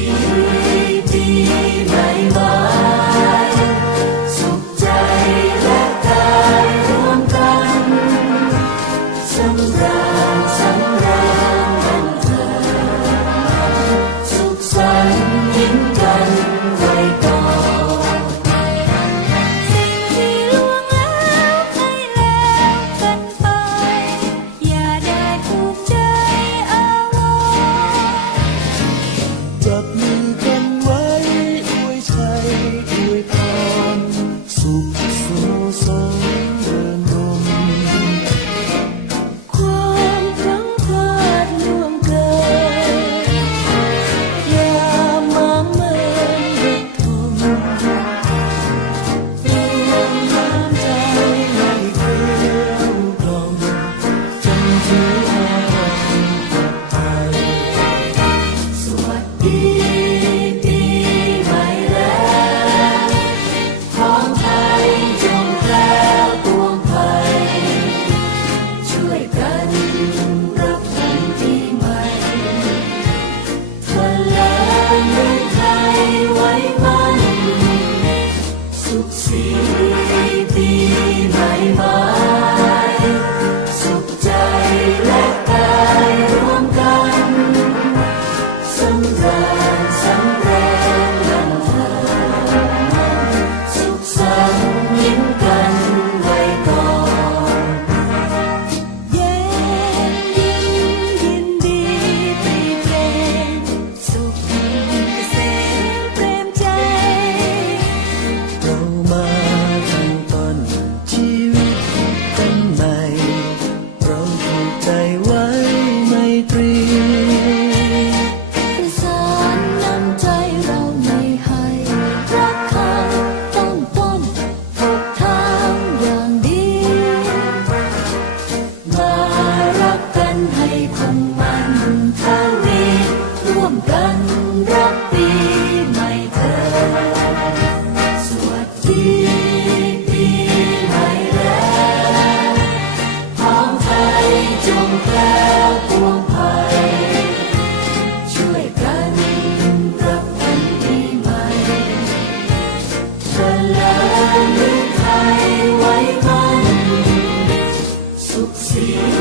You. ใจไว้ไมตรีประสานนำใจเราไม่ให้รักเขาต้องปนถูกทางอย่างดี มารักกันให้คงมันทวีร่วมกัน See you.